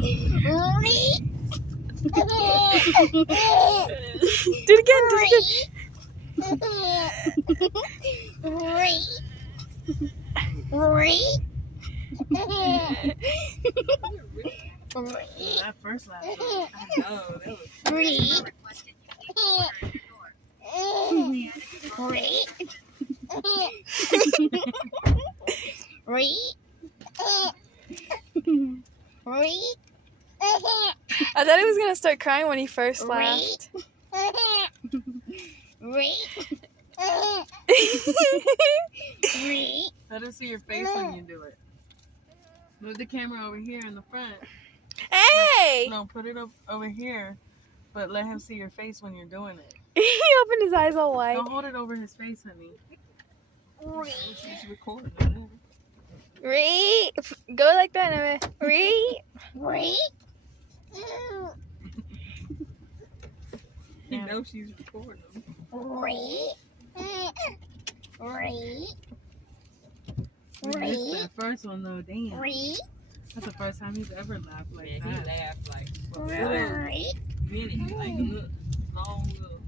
Do it again. That first laugh, I know that was. I thought he was gonna start crying when he first laughed. Let us see your face when you do it. Move the camera over here in the front. Hey! No, put it up over here, but let him see your face when you're doing it. He opened his eyes all wide. Don't hold it over his face, honey. She's recording. Go like that, Noah. You know she's recording. We missed that first one though, damn. That's the first time he's ever laughed like that. He laughed like for a minute, like a little long little.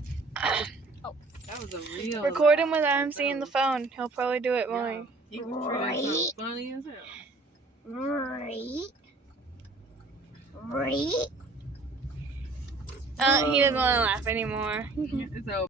Oh, that was a real. Record him without him seeing the phone. He'll probably do it more. He was funny as hell. He doesn't want to laugh anymore. It's over.